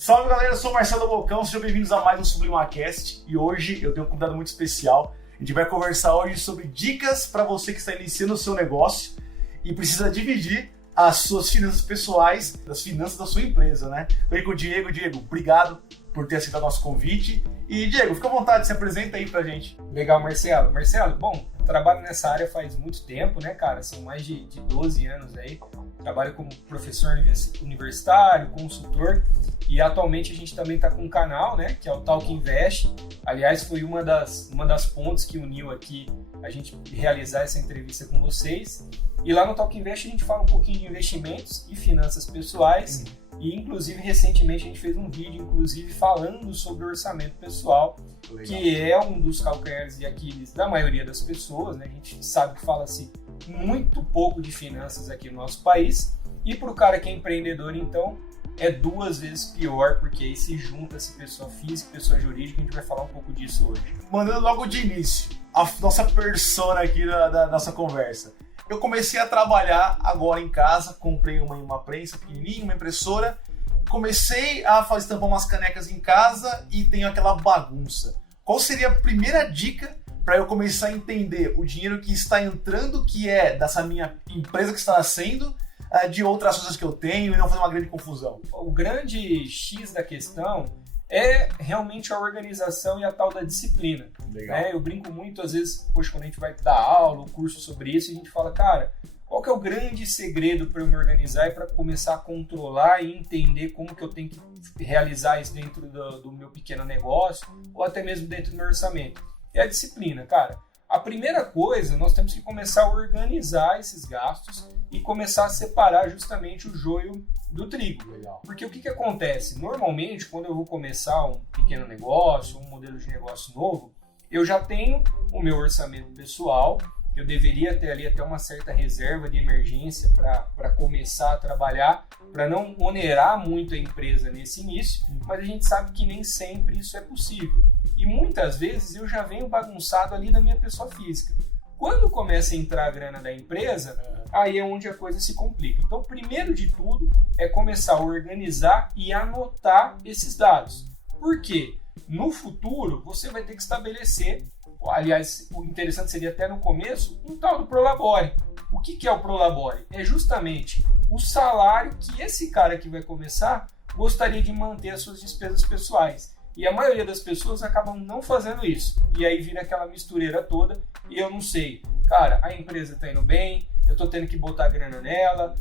Salve galera, eu sou o Marcelo Bocão, sejam bem-vindos a mais um SublimaCast e hoje eu tenho um convidado muito especial. A gente vai conversar hoje sobre dicas para você que está iniciando o seu negócio e precisa dividir as suas finanças pessoais das finanças da sua empresa, né? Tô aí com o Diego. Diego, obrigado por ter aceitado nosso convite. E Diego, fica à vontade, se apresenta aí pra gente. Legal, Marcelo. Marcelo, bom, eu trabalho nessa área faz muito tempo, né, cara? São mais de 12 anos aí. Trabalho como professor universitário, consultor e atualmente a gente também está com um canal, né, que é o Talk Invest. Aliás, foi uma das pontes que uniu aqui a gente realizar essa entrevista com vocês. E lá no Talk Invest a gente fala um pouquinho de investimentos e finanças pessoais. E, inclusive, recentemente a gente fez um vídeo, falando sobre orçamento pessoal, legal, que é um dos calcanhares de Aquiles da maioria das pessoas, né? A gente sabe que fala-se muito pouco de finanças aqui no nosso país. E para o cara que é empreendedor, então, é 2 vezes pior, porque aí se junta-se pessoa física e pessoa jurídica. A gente vai falar um pouco disso hoje. Mandando logo de início a nossa persona aqui da nossa conversa. Eu comecei a trabalhar agora em casa, comprei uma prensa pequenininha, uma impressora, comecei a estampar umas canecas em casa e tenho aquela bagunça. Qual seria a primeira dica para eu começar a entender o dinheiro que está entrando, que é dessa minha empresa que está nascendo, de outras coisas que eu tenho e não fazer uma grande confusão? O grande X da questão é realmente a organização e a tal da disciplina. Né? Eu brinco muito, às vezes, quando a gente vai dar aula, um curso sobre isso, a gente fala, cara, qual que é o grande segredo para eu me organizar e para começar a controlar e entender como que eu tenho que realizar isso dentro do meu pequeno negócio ou até mesmo dentro do meu orçamento? É a disciplina, cara. A primeira coisa, nós temos que começar a organizar esses gastos e começar a separar justamente o joio do trigo. Legal. Porque o que acontece? Normalmente, quando eu vou começar um pequeno negócio, um modelo de negócio novo, eu já tenho o meu orçamento pessoal, eu deveria ter ali até uma certa reserva de emergência para começar a trabalhar, para não onerar muito a empresa nesse início, mas a gente sabe que nem sempre isso é possível. E muitas vezes eu já venho bagunçado ali da minha pessoa física. Quando começa a entrar a grana da empresa, aí é onde a coisa se complica. Então, primeiro de tudo, é começar a organizar e anotar esses dados. Por quê? No futuro, você vai ter que estabelecer, aliás, o interessante seria até no começo, um tal do Prolabore. O que é o Prolabore? É justamente o salário que esse cara que vai começar gostaria de manter as suas despesas pessoais. E a maioria das pessoas acabam não fazendo isso. E aí vira aquela mistureira toda e eu não sei. Cara, a empresa está indo bem, eu estou tendo que botar grana nela,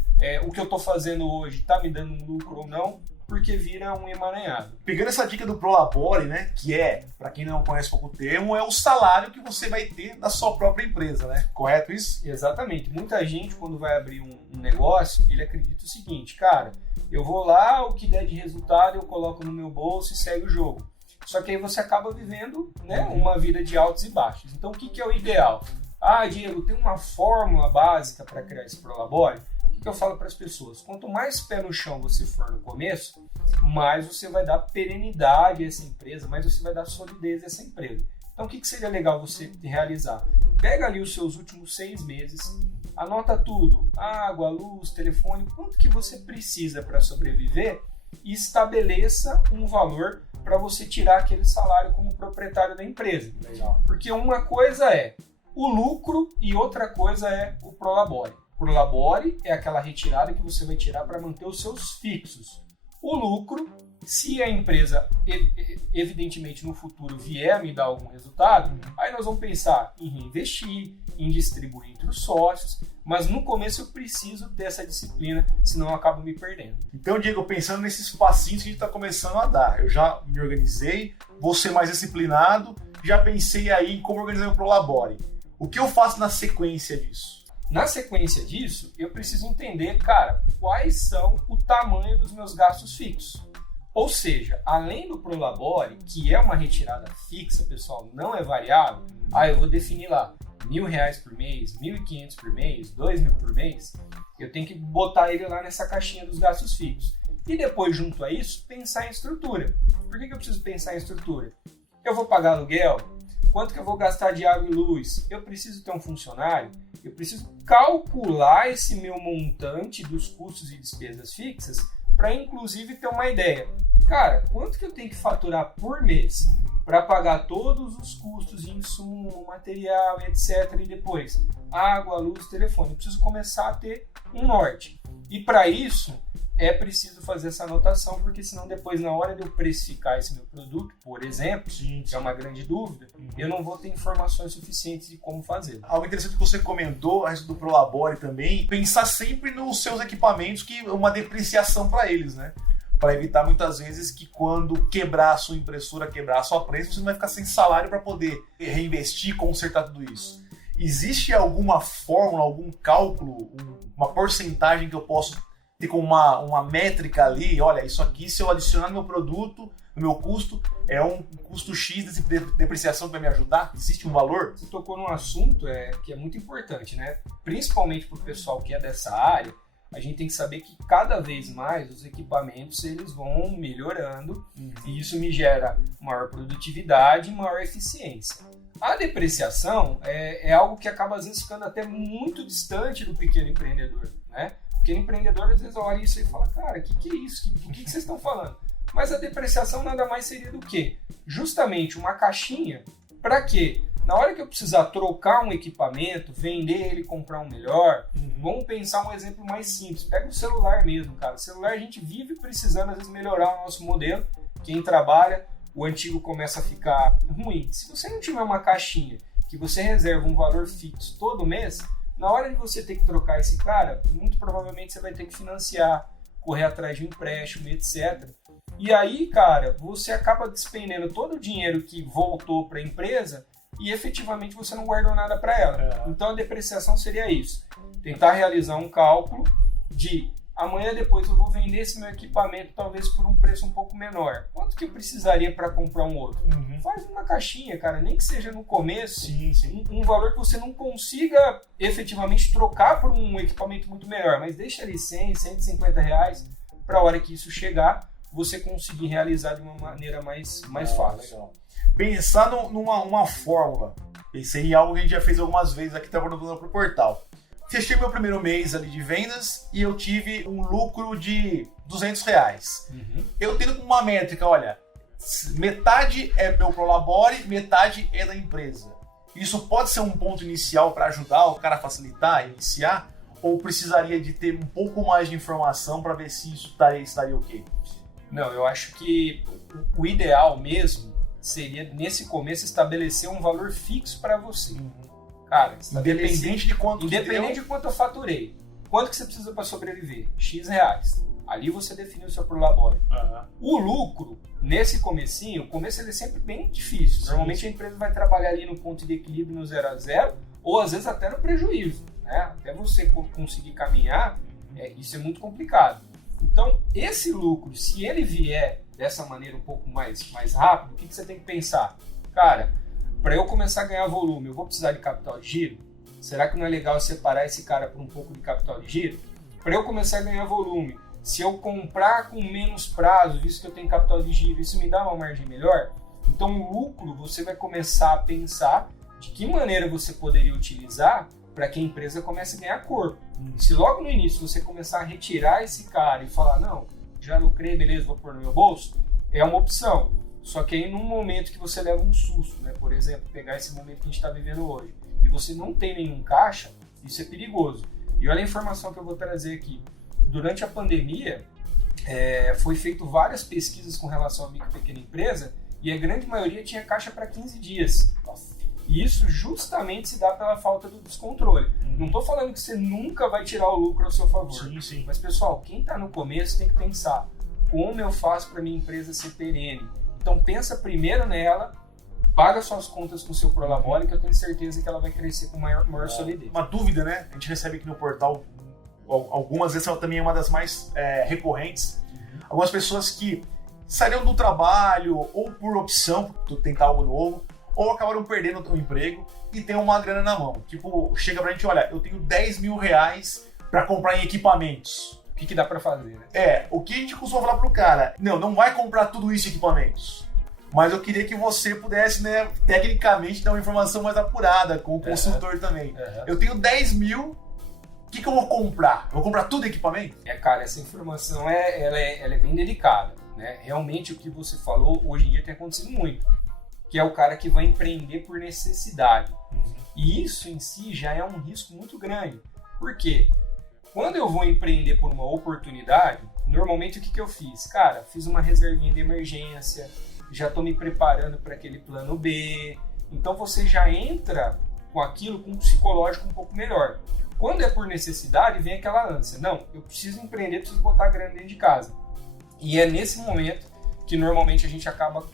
o que eu estou fazendo hoje está me dando um lucro ou não, porque vira um emaranhado. Pegando essa dica do Prolabore, né, que é, para quem não conhece pouco o termo, é o salário que você vai ter da sua própria empresa, né? Correto isso? Exatamente. Muita gente, quando vai abrir um negócio, ele acredita o seguinte, cara, eu vou lá, o que der de resultado eu coloco no meu bolso e segue o jogo. Só que aí você acaba vivendo, né, uma vida de altos e baixos. Então, o que é o ideal? Diego, tem uma fórmula básica para criar esse Prolabore? O que eu falo para as pessoas? Quanto mais pé no chão você for no começo, mais você vai dar perenidade a essa empresa, mais você vai dar solidez a essa empresa. Então, o que seria legal você realizar? Pega ali os seus últimos 6 meses, anota tudo, água, luz, telefone, quanto que você precisa para sobreviver e estabeleça um valor para você tirar aquele salário como proprietário da empresa. Legal. Porque uma coisa é o lucro e outra coisa é o Prolabore. Prolabore é aquela retirada que você vai tirar para manter os seus fixos. O lucro, se a empresa, evidentemente, no futuro vier a me dar algum resultado, aí nós vamos pensar em reinvestir, em distribuir entre os sócios, mas no começo eu preciso ter essa disciplina, senão eu acabo me perdendo. Então, Diego, pensando nesses passinhos que a gente está começando a dar, eu já me organizei, vou ser mais disciplinado, já pensei aí em como organizar o Prolabore. O que eu faço na sequência disso? Na sequência disso, eu preciso entender, cara, quais são o tamanho dos meus gastos fixos. Ou seja, além do Prolabore, que é uma retirada fixa, pessoal, não é variável, eu vou definir lá R$1.000 por mês, R$1.500 por mês, R$2.000 por mês, eu tenho que botar ele lá nessa caixinha dos gastos fixos. E depois, junto a isso, pensar em estrutura. Por que eu preciso pensar em estrutura? Eu vou pagar aluguel? Quanto que eu vou gastar de água e luz? Eu preciso ter um funcionário? Eu preciso calcular esse meu montante dos custos e despesas fixas para inclusive ter uma ideia. Cara, quanto que eu tenho que faturar por mês para pagar todos os custos de insumo, material, etc. E depois água, luz, telefone. Eu preciso começar a ter um norte. E para isso é preciso fazer essa anotação, porque senão depois, na hora de eu precificar esse meu produto, por exemplo, que é uma grande dúvida, eu não vou ter informações suficientes de como fazer. Algo interessante que você comentou a respeito do Prolabore também, pensar sempre nos seus equipamentos, que é uma depreciação para eles, né? Para evitar muitas vezes que quando quebrar a sua impressora, quebrar a sua prensa, você não vai ficar sem salário para poder reinvestir, consertar tudo isso. Existe alguma fórmula, algum cálculo, uma porcentagem que eu posso ter como uma métrica ali? Olha, isso aqui, se eu adicionar no meu produto, no meu custo, é um custo X de depreciação que vai me ajudar? Existe um valor? Você tocou num assunto que é muito importante, né? Principalmente para o pessoal que é dessa área. A gente tem que saber que cada vez mais os equipamentos eles vão melhorando e isso me gera maior produtividade e maior eficiência. A depreciação é algo que acaba às vezes ficando até muito distante do pequeno empreendedor, né? O pequeno empreendedor às vezes olha isso e fala, cara, que é isso? O que vocês estão falando? Mas a depreciação nada mais seria do que justamente uma caixinha para quê? Na hora que eu precisar trocar um equipamento, vender ele, comprar um melhor, vamos pensar um exemplo mais simples. Pega o celular mesmo, cara. O celular a gente vive precisando, às vezes, melhorar o nosso modelo. Quem trabalha, o antigo começa a ficar ruim. Se você não tiver uma caixinha que você reserva um valor fixo todo mês, na hora de você ter que trocar esse cara, muito provavelmente você vai ter que financiar, correr atrás de um empréstimo, etc. E aí, cara, você acaba despendendo todo o dinheiro que voltou para a empresa e efetivamente você não guardou nada para ela. Então a depreciação seria isso. Tentar realizar um cálculo de amanhã depois eu vou vender esse meu equipamento talvez por um preço um pouco menor. Quanto que eu precisaria para comprar um outro? Faz uma caixinha, cara, nem que seja no começo, um valor que você não consiga efetivamente trocar por um equipamento muito melhor, mas deixa ali 100, 150 reais para a hora que isso chegar, você conseguir realizar de uma maneira mais fácil. Legal. Pensar numa fórmula. Pensei em algo que a gente já fez algumas vezes aqui trabalhando pro portal. Fechei meu primeiro mês ali de vendas e eu tive um lucro de R$200. Eu tendo como uma métrica, olha, metade é meu Prolabore, metade é da empresa. Isso pode ser um ponto inicial para ajudar o cara a facilitar, iniciar? Ou precisaria de ter um pouco mais de informação para ver se isso estaria ok? Não, eu acho que o ideal mesmo seria, nesse começo, estabelecer um valor fixo para você. Cara, independente de quanto eu faturei. Quanto que você precisa para sobreviver? X reais. Ali você definiu o seu Prolabore. O lucro, nesse comecinho, o começo ele é sempre bem difícil. Normalmente a empresa vai trabalhar ali no ponto de equilíbrio, no 0 a 0, ou às vezes até no prejuízo. Né? Até você conseguir caminhar, isso é muito complicado. Então, esse lucro, se ele vier dessa maneira um pouco mais rápido, o que você tem que pensar? Cara, para eu começar a ganhar volume, eu vou precisar de capital de giro? Será que não é legal eu separar esse cara por um pouco de capital de giro? Para eu começar a ganhar volume, se eu comprar com menos prazo, visto que eu tenho capital de giro, isso me dá uma margem melhor? Então, o lucro, você vai começar a pensar de que maneira você poderia utilizar para que a empresa comece a ganhar corpo. Se logo no início você começar a retirar esse cara e falar, não, já lucrei, beleza, vou pôr no meu bolso, é uma opção. Só que aí num momento que você leva um susto, né? Por exemplo, pegar esse momento que a gente está vivendo hoje, e você não tem nenhum caixa, isso é perigoso. E olha a informação que eu vou trazer aqui. Durante a pandemia, foi feito várias pesquisas com relação à micro e pequena empresa, e a grande maioria tinha caixa para 15 dias. E isso justamente se dá pela falta do descontrole. Não estou falando que você nunca vai tirar o lucro ao seu favor. Sim. Mas, pessoal, quem está no começo tem que pensar como eu faço para minha empresa ser perene. Então, pensa primeiro nela, paga suas contas com o seu Prolabore, que eu tenho certeza que ela vai crescer com maior solidez. Uma dúvida, né? A gente recebe aqui no portal, algumas vezes ela também é uma das mais recorrentes. Algumas pessoas que saíram do trabalho ou por opção, por tentar algo novo, ou acabaram perdendo o emprego e tem uma grana na mão. Tipo, chega pra gente, olha, eu tenho 10 mil reais pra comprar em equipamentos. O que dá pra fazer, né? O que a gente costuma falar pro cara? Não vai comprar tudo isso em equipamentos. Mas eu queria que você pudesse, né, tecnicamente dar uma informação mais apurada com o consultor também. Eu tenho 10 mil, que eu vou comprar? Eu vou comprar tudo equipamento? Cara, essa informação ela é bem delicada, né? Realmente o que você falou hoje em dia tem acontecido muito, que é o cara que vai empreender por necessidade. E isso em si já é um risco muito grande. Por quê? Quando eu vou empreender por uma oportunidade, normalmente o que eu fiz? Cara, fiz uma reservinha de emergência, já estou me preparando para aquele plano B. Então você já entra com aquilo com um psicológico um pouco melhor. Quando é por necessidade, vem aquela ânsia. Não, eu preciso empreender, preciso botar grana dentro de casa. E é nesse momento que normalmente a gente acaba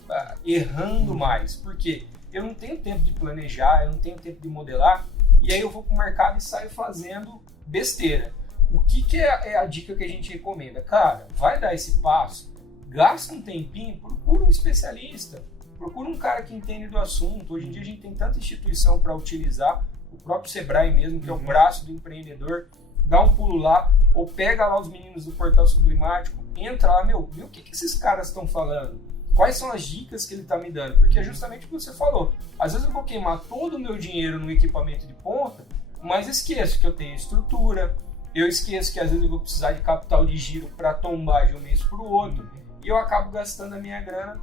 errando mais. Porque eu não tenho tempo de planejar, eu não tenho tempo de modelar, e aí eu vou para o mercado e saio fazendo besteira. O que é a dica que a gente recomenda? Cara, vai dar esse passo, gasta um tempinho, procura um especialista, procura um cara que entende do assunto. Hoje em dia a gente tem tanta instituição para utilizar, o próprio Sebrae mesmo, que é o braço do empreendedor, dá um pulo lá, ou pega lá os meninos do Portal Sublimático, entra lá, vê o que esses caras estão falando, quais são as dicas que ele está me dando, porque é justamente o que você falou. Às vezes eu vou queimar todo o meu dinheiro no equipamento de ponta, mas esqueço que eu tenho estrutura, eu esqueço que às vezes eu vou precisar de capital de giro para tombar de um mês para o outro, e eu acabo gastando a minha grana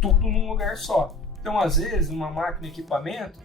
tudo num lugar só. Então, às vezes, numa máquina, equipamento,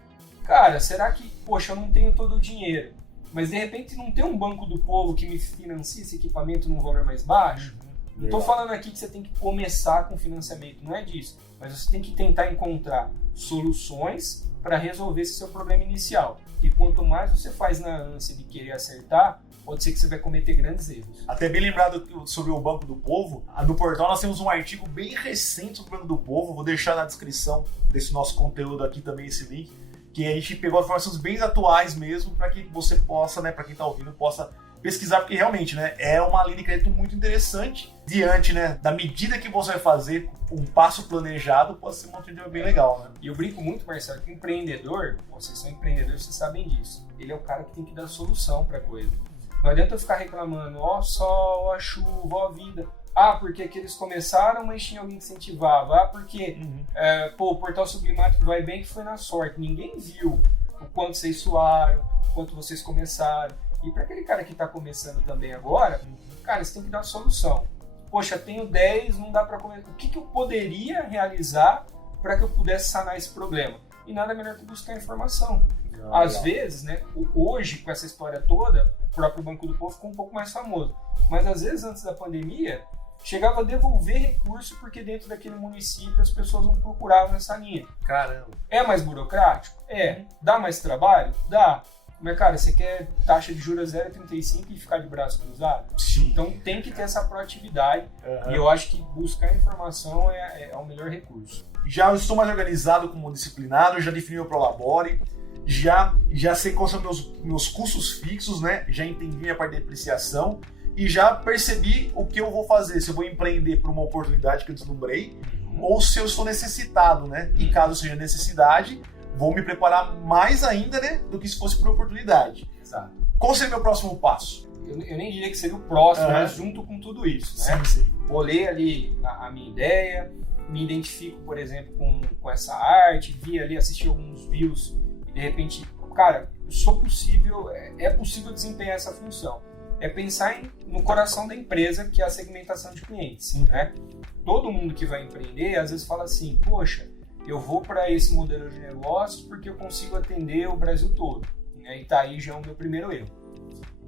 cara, será que, poxa, eu não tenho todo o dinheiro, mas de repente não tem um banco do povo que me financie esse equipamento num valor mais baixo? Não estou falando aqui que você tem que começar com financiamento, não é disso, mas você tem que tentar encontrar soluções para resolver esse seu problema inicial. E quanto mais você faz na ânsia de querer acertar, pode ser que você vai cometer grandes erros. Até bem lembrado sobre o Banco do Povo, no portal nós temos um artigo bem recente sobre o Banco do Povo, vou deixar na descrição desse nosso conteúdo aqui também esse link, que a gente pegou informações bem atuais mesmo, para que você possa, né, para quem está ouvindo, possa pesquisar, porque realmente, né, é uma linha de crédito muito interessante, diante, né, da medida que você vai fazer, um passo planejado, pode ser uma alternativa bem legal, né? E eu brinco muito, Marcelo, que o empreendedor, vocês são empreendedores, vocês sabem disso, ele é o cara que tem que dar solução para a coisa. Não adianta eu ficar reclamando, ó sol, ó chuva, ó vida. Ah, porque que eles começaram, mas tinha alguém que incentivava. Ah, porque o Portal Sublimático vai bem que foi na sorte. Ninguém viu o quanto vocês suaram, o quanto vocês começaram. E para aquele cara que está começando também agora, cara, você tem que dar solução. Poxa, tenho 10, não dá para começar. O que eu poderia realizar para que eu pudesse sanar esse problema? E nada melhor que buscar informação. Às vezes, né, hoje, com essa história toda, o próprio Banco do Povo ficou um pouco mais famoso. Mas às vezes, antes da pandemia, chegava a devolver recurso porque dentro daquele município as pessoas não procuravam essa linha. Caramba. É mais burocrático? É. Dá mais trabalho? Dá. Mas, cara, você quer taxa de juros 0,35 e ficar de braço cruzado? Sim. Então tem que ter essa proatividade. E eu acho que buscar informação é o melhor recurso. Já estou mais organizado como disciplinado, já defini o Prolabore, já sei quais são meus custos fixos, né? Já entendi minha parte de depreciação e já percebi o que eu vou fazer, se eu vou empreender por uma oportunidade que eu deslumbrei ou se eu estou necessitado, né? E caso seja necessidade, vou me preparar mais ainda, né? Do que se fosse por oportunidade. Exato. Qual seria o meu próximo passo? Eu nem diria que seria o próximo, mas junto com tudo isso, né? Sim. Vou ler ali a minha ideia, me identifico, por exemplo, com essa arte, vi ali, assisti alguns views e de repente, cara, é possível desempenhar essa função. É pensar no coração da empresa, que é a segmentação de clientes, né? Todo mundo que vai empreender, às vezes fala assim, poxa, eu vou para esse modelo de negócios porque eu consigo atender o Brasil todo, né? E tá aí já é o meu primeiro erro.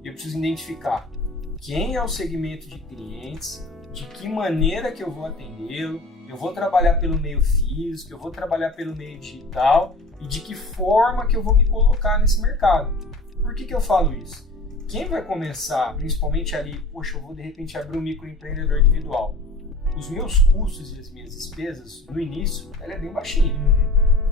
Eu preciso identificar quem é o segmento de clientes, de que maneira que eu vou atendê-lo, eu vou trabalhar pelo meio físico, eu vou trabalhar pelo meio digital e de que forma que eu vou me colocar nesse mercado. Por que eu falo isso? Quem vai começar, principalmente ali, poxa, eu vou de repente abrir um microempreendedor individual. Os meus custos e as minhas despesas, no início, ela é bem baixinha.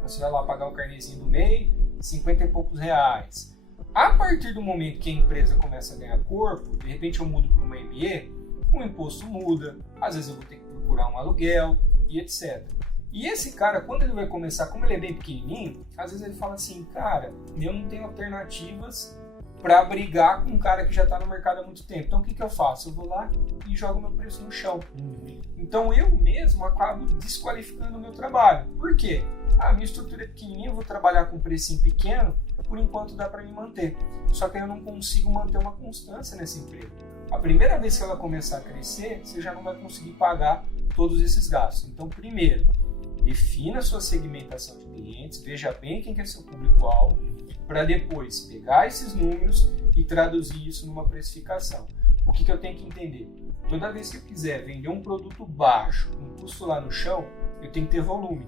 Você vai lá pagar um carnezinho do MEI, 50 e poucos reais. A partir do momento que a empresa começa a ganhar corpo, de repente eu mudo para uma ME, o imposto muda, às vezes eu vou ter que procurar um aluguel e etc. E esse cara, quando ele vai começar, como ele é bem pequenininho, às vezes ele fala assim, cara, eu não tenho alternativas para brigar com um cara que já está no mercado há muito tempo. Então o que eu faço? Eu vou lá e jogo meu preço no chão. Então eu mesmo acabo desqualificando o meu trabalho. Por quê? Minha estrutura é pequenininha, eu vou trabalhar com um precinho pequeno, por enquanto dá para me manter. Só que eu não consigo manter uma constância nesse emprego. A primeira vez que ela começar a crescer, você já não vai conseguir pagar todos esses gastos. Então, primeiro, defina a sua segmentação de clientes, veja bem quem que é seu público-alvo, para depois pegar esses números e traduzir isso numa precificação. O que eu tenho que entender? Toda vez que eu quiser vender um produto baixo, um custo lá no chão, eu tenho que ter volume.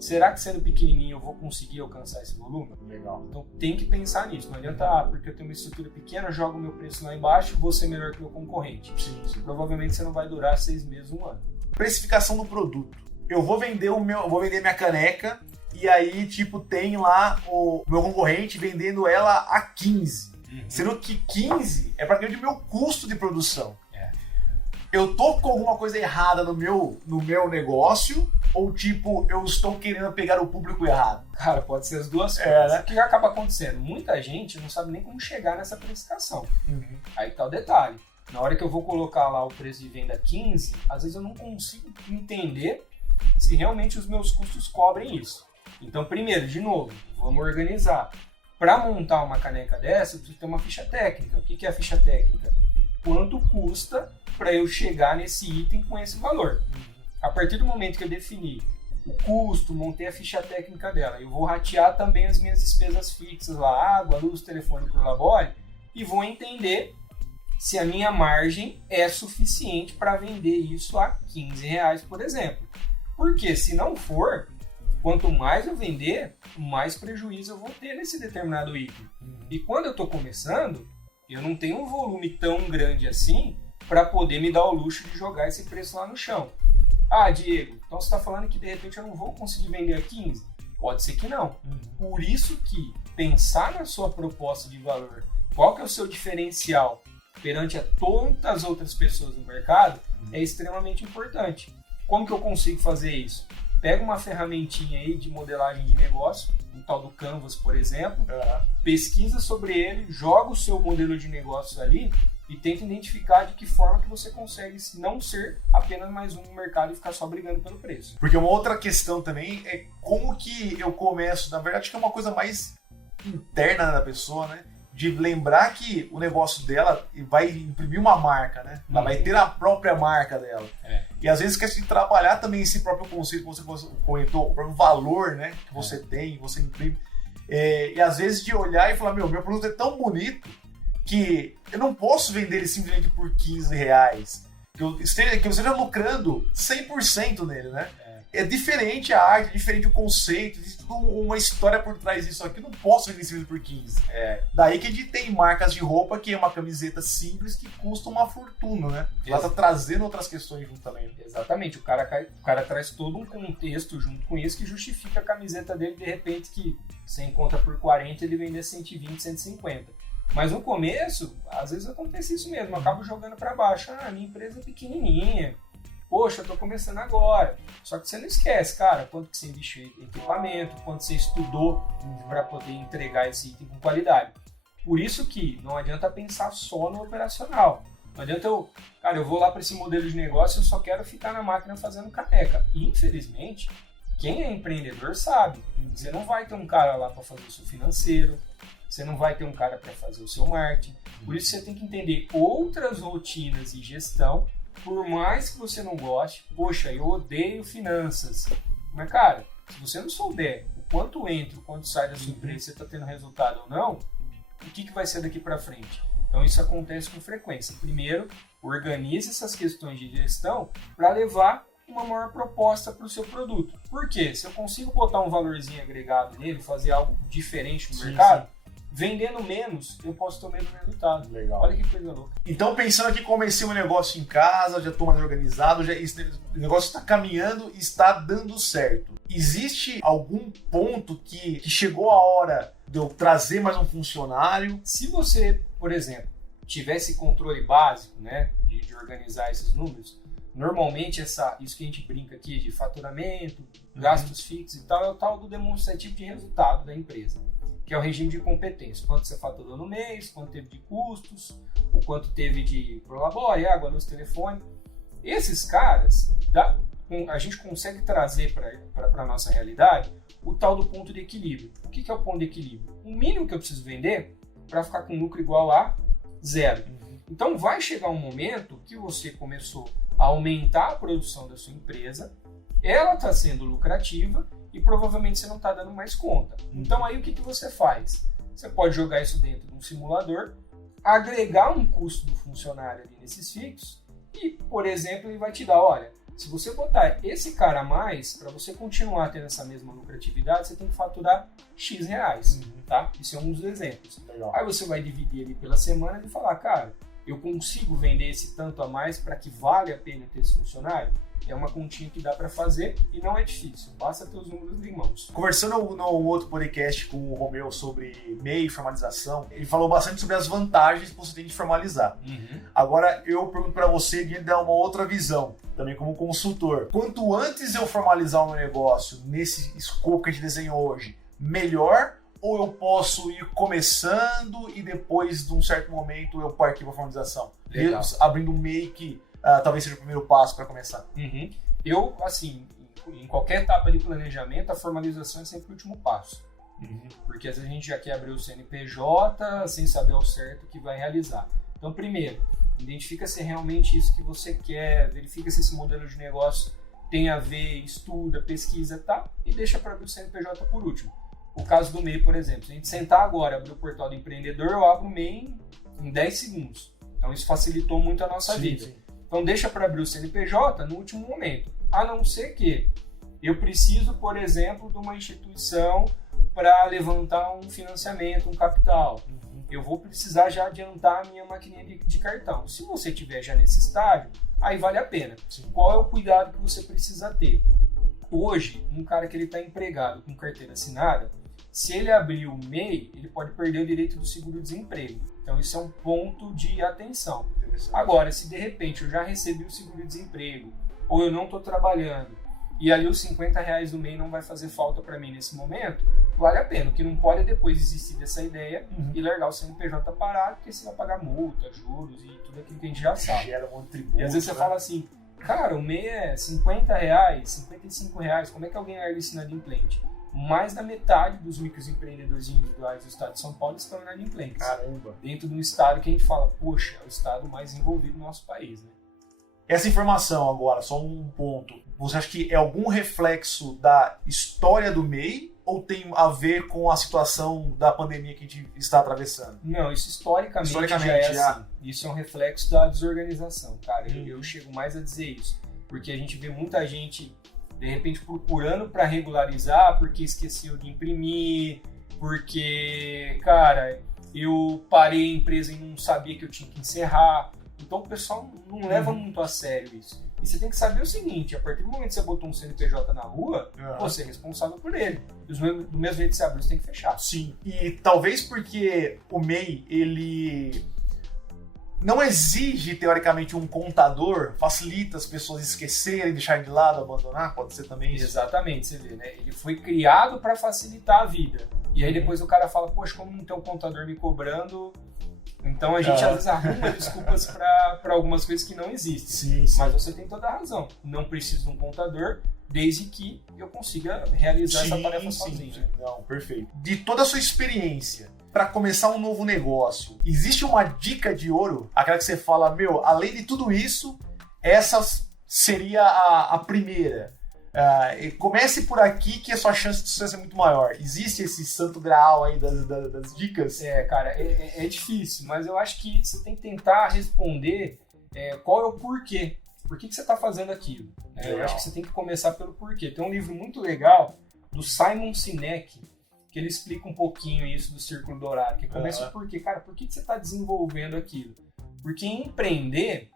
Será que sendo pequenininho eu vou conseguir alcançar esse volume? Legal. Então tem que pensar nisso. Não adianta, porque eu tenho uma estrutura pequena, jogo o meu preço lá embaixo e vou ser melhor que o meu concorrente. Sim. Provavelmente você não vai durar 6 meses, 1 ano. Precificação do produto. Eu vou vender minha caneca e aí, tipo, tem lá o meu concorrente vendendo ela a 15. Sendo que 15 é praticamente o meu custo de produção. Eu tô com alguma coisa errada no meu negócio ou, tipo, eu estou querendo pegar o público errado? Cara, pode ser as duas coisas. Né? O que acaba acontecendo? Muita gente não sabe nem como chegar nessa precificação. Aí tá o detalhe. Na hora que eu vou colocar lá o preço de venda 15, às vezes eu não consigo entender se realmente os meus custos cobrem isso. Então, primeiro, de novo, vamos organizar. Para montar uma caneca dessa, eu preciso ter uma ficha técnica. O que é a ficha técnica? Quanto custa para eu chegar nesse item com esse valor? A partir do momento que eu definir o custo, montei a ficha técnica dela, eu vou ratear também as minhas despesas fixas lá, água, luz, telefone por labore, e vou entender se a minha margem é suficiente para vender isso a R$15, por exemplo. Porque se não for, quanto mais eu vender, mais prejuízo eu vou ter nesse determinado item. E quando eu estou começando, eu não tenho um volume tão grande assim para poder me dar o luxo de jogar esse preço lá no chão. Diego, então você está falando que de repente eu não vou conseguir vender a 15? Pode ser que não. Por isso que pensar na sua proposta de valor, qual que é o seu diferencial perante a tantas outras pessoas no mercado, é extremamente importante. Como que eu consigo fazer isso? Pega uma ferramentinha aí de modelagem de negócio, um tal do Canvas, por exemplo, pesquisa sobre ele, joga o seu modelo de negócio ali e tenta identificar de que forma que você consegue não ser apenas mais um no mercado e ficar só brigando pelo preço. Porque uma outra questão também é como que eu começo, na verdade, que é uma coisa mais interna da pessoa, né? De lembrar que o negócio dela vai imprimir uma marca, né? Ela vai ter a própria marca dela. E às vezes esquece de trabalhar também esse próprio conceito que você comentou, o próprio valor, né? Que você tem, você imprime. E às vezes de olhar e falar, meu produto é tão bonito que eu não posso vender ele simplesmente por R$15. Que eu esteja lucrando 100% nele, né? É diferente a arte, é diferente o conceito, existe toda uma história por trás disso aqui. Eu não posso vender simplesmente por 15. Daí que a gente tem marcas de roupa que é uma camiseta simples que custa uma fortuna, né? Ela tá trazendo outras questões junto também. Exatamente, o cara traz todo um contexto junto com isso que justifica a camiseta dele, de repente, que você encontra por 40 ele vender 120, 150. Mas no começo, às vezes acontece isso mesmo, eu acabo jogando para baixo. Minha empresa é pequenininha, poxa, eu tô começando agora. Só que você não esquece, cara, quanto que você investiu em equipamento, quanto você estudou para poder entregar esse item com qualidade. Por isso que não adianta pensar só no operacional. Não adianta eu vou lá para esse modelo de negócio, eu só quero ficar na máquina fazendo caneca. E, infelizmente, quem é empreendedor sabe, você não vai ter um cara lá para fazer o seu financeiro, você não vai ter um cara para fazer o seu marketing. Por isso você tem que entender outras rotinas e gestão, por mais que você não goste. Poxa, eu odeio finanças. Mas, cara, se você não souber o quanto entra, o quanto sai da sua empresa, você está tendo resultado ou não, o que vai ser daqui para frente? Então isso acontece com frequência. Primeiro, organize essas questões de gestão para levar uma maior proposta para o seu produto. Por quê? Se eu consigo botar um valorzinho agregado nele, fazer algo diferente no mercado, vendendo menos, eu posso ter o mesmo resultado. Legal. Olha que coisa louca. Então, pensando aqui, comecei um negócio em casa, já estou mais organizado, o negócio está caminhando e está dando certo. Existe algum ponto que chegou a hora de eu trazer mais um funcionário? Se você, por exemplo, tivesse controle básico, né, de organizar esses números, normalmente isso que a gente brinca aqui de faturamento, gastos fixos e tal, é o tal do demonstrativo de resultado da empresa. que é o regime de competência. Quanto você faturou no mês, quanto teve de custos, o quanto teve de prolabore, água, luz, telefone. Esses caras, a gente consegue trazer para a nossa realidade o tal do ponto de equilíbrio. O que é o ponto de equilíbrio? O mínimo que eu preciso vender para ficar com lucro igual a zero. Então vai chegar um momento que você começou a aumentar a produção da sua empresa, ela está sendo lucrativa e provavelmente você não está dando mais conta. Então aí o que você faz? Você pode jogar isso dentro de um simulador, agregar um custo do funcionário ali nesses fixos e, por exemplo, ele vai te dar, olha, se você botar esse cara a mais, para você continuar tendo essa mesma lucratividade, você tem que faturar X reais, tá? Isso é um dos exemplos. Legal. Aí você vai dividir ali pela semana e falar, cara, eu consigo vender esse tanto a mais para que vale a pena ter esse funcionário? É uma continha que dá para fazer e não é difícil, basta ter os números em mãos. Conversando no outro podcast com o Romeu sobre MEI e formalização, ele falou bastante sobre as vantagens que você tem de formalizar. Agora eu pergunto para você de dar uma outra visão, também como consultor. Quanto antes eu formalizar o meu negócio nesse escopo que a gente desenhou hoje, melhor? Ou eu posso ir começando e depois de um certo momento eu partir para a formalização? Legal. Abrindo um MEI que talvez seja o primeiro passo para começar. Eu, assim, em qualquer etapa de planejamento, a formalização é sempre o último passo. Porque às vezes a gente já quer abrir o CNPJ sem saber ao certo o que vai realizar. Então, primeiro, identifica se é realmente isso que você quer, verifica se esse modelo de negócio tem a ver, estuda, pesquisa, tá? E deixa para abrir o CNPJ por último. O caso do MEI, por exemplo, se a gente sentar agora e abrir o portal do empreendedor, eu abro o MEI em 10 segundos. Então isso facilitou muito a nossa vida. Sim. Então deixa para abrir o CNPJ no último momento. A não ser que eu preciso, por exemplo, de uma instituição para levantar um financiamento, um capital. Eu vou precisar já adiantar a minha maquininha de cartão. Se você estiver já nesse estágio, aí vale a pena. Sim. Qual é o cuidado que você precisa ter? Hoje, um cara que ele está empregado com carteira assinada, se ele abrir o MEI, ele pode perder o direito do seguro-desemprego. Então isso é um ponto de atenção. Agora, se de repente eu já recebi o seguro-desemprego, ou eu não estou trabalhando, e ali os R$50 do MEI não vai fazer falta para mim nesse momento, vale a pena. O que não pode é depois desistir dessa ideia e largar o CNPJ parado, porque você vai pagar multa, juros e tudo aquilo que a gente já sabe. Gera um tributo, e às vezes você fala assim, cara, o MEI é R$50, R$55, como é que alguém larga isso inadimplente? Mais da metade dos microempreendedores individuais do estado de São Paulo estão inadimplentes. Caramba! Dentro de um estado que a gente fala, poxa, é o estado mais envolvido no nosso país, né? Essa informação agora, só um ponto. Você acha que é algum reflexo da história do MEI ou tem a ver com a situação da pandemia que a gente está atravessando? Não, isso historicamente já é assim. Isso é um reflexo da desorganização, cara. Eu chego mais a dizer isso. Porque a gente vê muita gente, de repente, procurando para regularizar porque esqueceu de imprimir, porque, cara, eu parei a empresa e não sabia que eu tinha que encerrar. Então o pessoal não leva muito a sério isso. E você tem que saber o seguinte, a partir do momento que você botou um CNPJ na rua, você é responsável por ele. Do mesmo jeito que você abriu, você tem que fechar. Sim, e talvez porque o MEI, ele não exige, teoricamente, um contador, facilita as pessoas esquecerem, deixarem de lado, abandonar, pode ser também isso? Exatamente, você vê, né? Ele foi criado para facilitar a vida. E aí depois o cara fala, poxa, como não tem um contador me cobrando... Então a gente às vezes arruma desculpas para algumas coisas que não existem. Sim. Mas você tem toda a razão. Não preciso de um contador, desde que eu consiga realizar essa tarefa sozinho. Sim. Não, perfeito. De toda a sua experiência, para começar um novo negócio, existe uma dica de ouro? Aquela que você fala, além de tudo isso, essa seria a primeira. Comece por aqui que a sua chance de sucesso é muito maior. Existe esse santo graal aí das dicas? Cara, é difícil, mas eu acho que você tem que tentar responder qual é o porquê. Por que você está fazendo aquilo? Eu acho que você tem que começar pelo porquê. Tem um livro muito legal do Simon Sinek, que ele explica um pouquinho isso do Círculo Dourado, que começa o porquê. Cara, por que você está desenvolvendo aquilo? Porque empreender...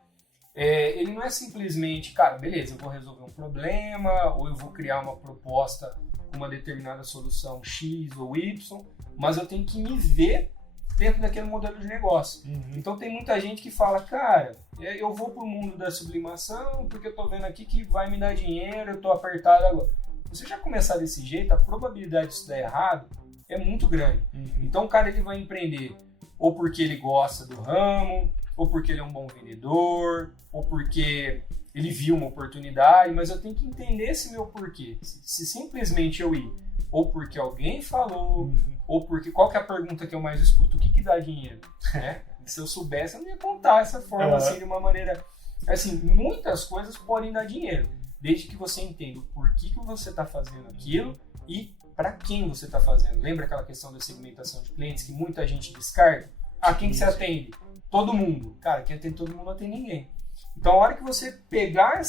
ele não é simplesmente, cara, beleza, eu vou resolver um problema ou eu vou criar uma proposta com uma determinada solução X ou Y, mas eu tenho que me ver dentro daquele modelo de negócio. Então tem muita gente que fala, cara, eu vou pro mundo da sublimação porque eu tô vendo aqui que vai me dar dinheiro, eu tô apertado agora. Se você já começar desse jeito, a probabilidade disso dar errado é muito grande. Então o cara ele vai empreender ou porque ele gosta do ramo, ou porque ele é um bom vendedor, ou porque ele viu uma oportunidade, mas eu tenho que entender esse meu porquê. Se simplesmente eu ir, ou porque alguém falou, ou porque... Qual que é a pergunta que eu mais escuto? O que dá dinheiro? Né? Se eu soubesse, eu não ia contar essa forma, assim, de uma maneira... Assim, muitas coisas podem dar dinheiro, desde que você entenda o porquê que você está fazendo aquilo e para quem você está fazendo. Lembra aquela questão da segmentação de clientes que muita gente descarta? Ah, quem que você atende? Todo mundo. Cara, quem atende todo mundo não atende ninguém. Então, a hora que você pegar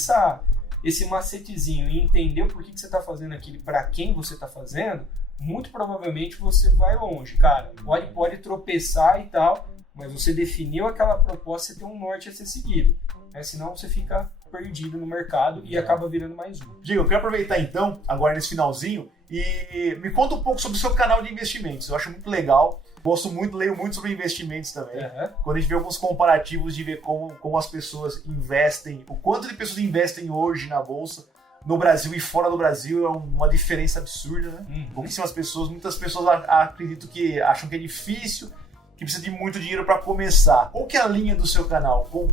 esse macetezinho e entender o porquê que você está fazendo aquilo, para quem você está fazendo, muito provavelmente você vai longe, cara. Pode tropeçar e tal, mas você definiu aquela proposta, você tem um norte a ser seguido. Né? Senão você fica perdido no mercado e acaba virando mais um. Diego, eu quero aproveitar então, agora nesse finalzinho, e me conta um pouco sobre o seu canal de investimentos. Eu acho muito legal, gosto muito, leio muito sobre investimentos também. Quando a gente vê alguns comparativos de ver como as pessoas investem, o quanto de pessoas investem hoje na bolsa, no Brasil e fora do Brasil, é uma diferença absurda, né? Pouquíssimas pessoas, muitas pessoas acreditam que acham que é difícil, que precisa de muito dinheiro para começar. Qual que é a linha do seu canal? Qual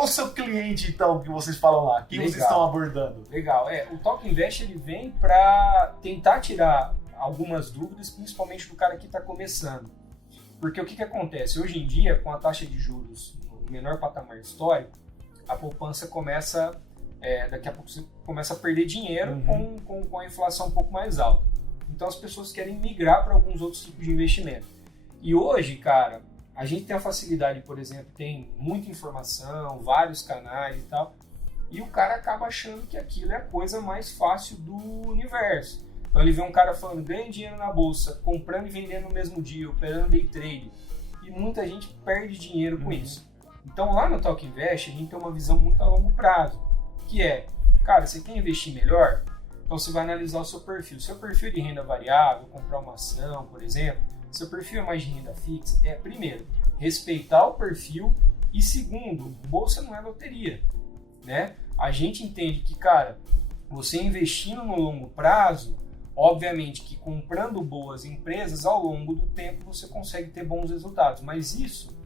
é o seu cliente, então, que vocês falam lá? Quem vocês estão abordando? Legal. O Talk Invest ele vem para tentar tirar algumas dúvidas, principalmente do cara que está começando. Porque o que acontece? Hoje em dia, com a taxa de juros no menor patamar histórico, a poupança começa... daqui a pouco você começa a perder dinheiro com a inflação um pouco mais alta. Então as pessoas querem migrar para alguns outros tipos de investimento. E hoje, cara, a gente tem a facilidade, por exemplo, tem muita informação, vários canais e tal, e o cara acaba achando que aquilo é a coisa mais fácil do universo. Então ele vê um cara falando, ganha dinheiro na bolsa, comprando e vendendo no mesmo dia, operando day trade, e muita gente perde dinheiro com isso. Então lá no Talk Invest a gente tem uma visão muito a longo prazo, que é, cara, você quer investir melhor? Então você vai analisar o seu perfil. Seu perfil de renda variável, comprar uma ação, por exemplo, seu perfil é mais de renda fixa, primeiro, respeitar o perfil e segundo, bolsa não é loteria, né? A gente entende que, cara, você investindo no longo prazo, obviamente que comprando boas empresas, ao longo do tempo você consegue ter bons resultados, mas isso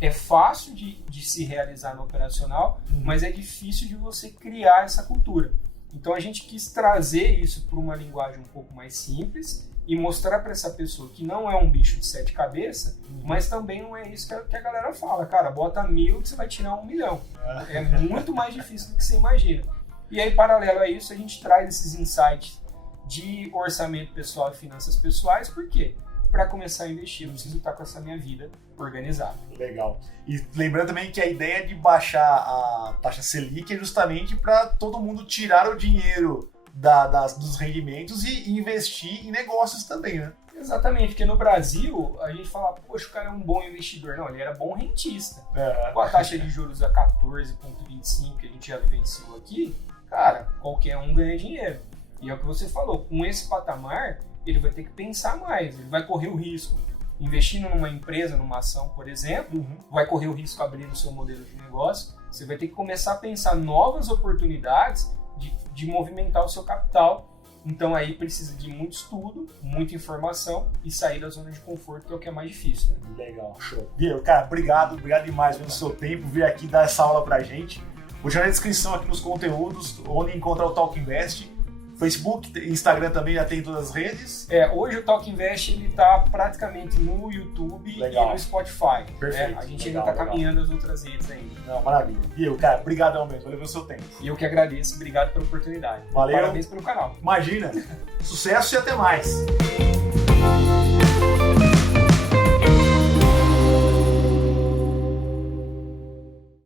é fácil de se realizar no operacional, mas é difícil de você criar essa cultura. Então a gente quis trazer isso para uma linguagem um pouco mais simples e mostrar para essa pessoa que não é um bicho de 7 cabeças, mas também não é isso que a galera fala. Cara, bota 1.000 que você vai tirar 1 milhão. É muito mais difícil do que você imagina. E aí, paralelo a isso, a gente traz esses insights de orçamento pessoal e finanças pessoais. Por quê? Para começar a investir, eu preciso estar com essa minha vida organizada. Legal. E lembrando também que a ideia de baixar a taxa Selic é justamente para todo mundo tirar o dinheiro dos rendimentos e investir em negócios também, né? Exatamente, porque no Brasil a gente fala, poxa, o cara é um bom investidor. Não, ele era bom rentista. Com a taxa de juros a 14,25 que a gente já vivenciou aqui, cara, qualquer um ganha dinheiro. E é o que você falou, com esse patamar, ele vai ter que pensar mais, ele vai correr o risco. Investindo numa empresa, numa ação, por exemplo, vai correr o risco abrindo o seu modelo de negócio, você vai ter que começar a pensar novas oportunidades de movimentar o seu capital. Então aí precisa de muito estudo, muita informação e sair da zona de conforto, que é o que é mais difícil, né? Legal, show. Diego, cara, obrigado demais pelo seu tempo, vir aqui dar essa aula pra gente. Vou deixar na descrição aqui nos conteúdos, onde encontrar o Talk Invest. Facebook, Instagram também já tem todas as redes. Hoje o Talk Invest ele tá praticamente no YouTube e no Spotify. Perfeito. A gente ainda tá caminhando as outras redes ainda. Não, maravilha. E eu, cara, obrigadão mesmo, valeu pelo seu tempo. E eu que agradeço, obrigado pela oportunidade. Valeu. Parabéns pelo canal. Imagina. Sucesso e até mais.